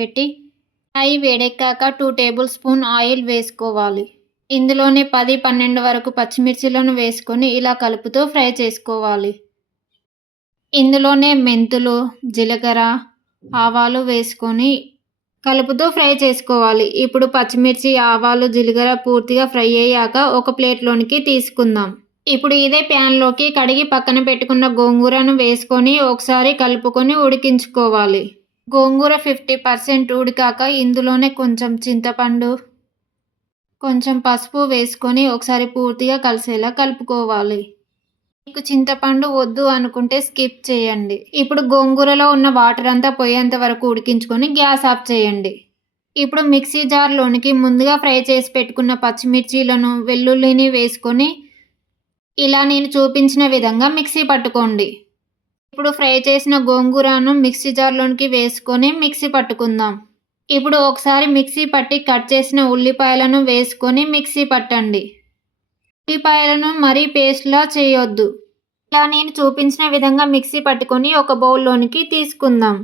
పెట్టి ఫ్రై వేడెక్కాక two tablespoon oil వేసుకోవాలి. ఇందులోనే పది పన్నెండు వరకు పచ్చిమిర్చిలను వేసుకొని ఇలా కలుపుతూ ఫ్రై చేసుకోవాలి. ఇందులోనే మెంతులు జీలకర్ర ఆవాలు వేసుకొని కలుపుతూ ఫ్రై చేసుకోవాలి. ఇప్పుడు పచ్చిమిర్చి ఆవాలు జీలకర్ర పూర్తిగా ఫ్రై అయ్యాక ఒక ప్లేట్లోనికి తీసుకుందాం. ఇప్పుడు ఇదే ప్యాన్లోకి కడిగి పక్కన పెట్టుకున్న గోంగూరను వేసుకొని ఒకసారి కలుపుకొని ఉడికించుకోవాలి. గోంగూర ఫిఫ్టీ పర్సెంట్ ఉడికాక ఇందులోనే కొంచెం చింతపండు కొంచెం పసుపు వేసుకొని ఒకసారి పూర్తిగా కలిసేలా కలుపుకోవాలి. మీకు చింతపండు వద్దు అనుకుంటే స్కిప్ చేయండి. ఇప్పుడు గోంగూరలో ఉన్న వాటర్ అంతా పోయేంత వరకు ఉడికించుకొని గ్యాస్ ఆఫ్ చేయండి. ఇప్పుడు మిక్సీ జార్లోనికి ముందుగా ఫ్రై చేసి పెట్టుకున్న పచ్చిమిర్చీలను వెల్లుల్లిని వేసుకొని ఇలా నేను చూపించిన విధంగా మిక్సీ పట్టుకోండి. ఇప్పుడు ఫ్రై చేసిన గోంగూరను మిక్సీ జార్లోనికి వేసుకొని మిక్సీ పట్టుకుందాం. ఇప్పుడు ఒకసారి మిక్సీ పట్టి కట్ చేసిన ఉల్లిపాయలను వేసుకొని మిక్సీ పట్టండి. ఉల్లిపాయలను మరీ పేస్ట్లా చేయొద్దు. ఇలా నేను చూపించిన విధంగా మిక్సీ పట్టుకొని ఒక బౌల్లోనికి తీసుకుందాం.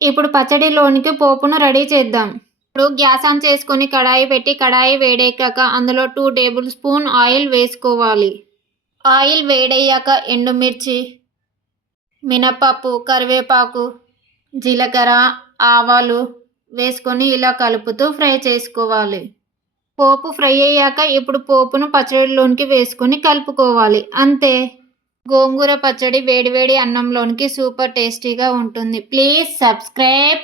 ఇప్పుడు పచ్చడిలోనికి పోపును రెడీ చేద్దాం. ఇప్పుడు గ్యాస్ ఆన్ చేసుకొని కడాయి పెట్టి కడాయి వేడెక్కాక అందులో టూ టేబుల్ స్పూన్ ఆయిల్ వేసుకోవాలి. ఆయిల్ వేడయ్యాక ఎండుమిర్చి మినపప్పు కరివేపాకు జీలకర్ర ఆవాలు వేసుకొని ఇలా కలుపుతూ ఫ్రై చేసుకోవాలి. పోపు ఫ్రై అయ్యాక ఇప్పుడు పోపును పచ్చడిలోనికి వేసుకొని కలుపుకోవాలి. అంతే. గోంగూర పచ్చడి వేడివేడి అన్నంలోనికి సూపర్ టేస్టీగా ఉంటుంది. Please subscribe.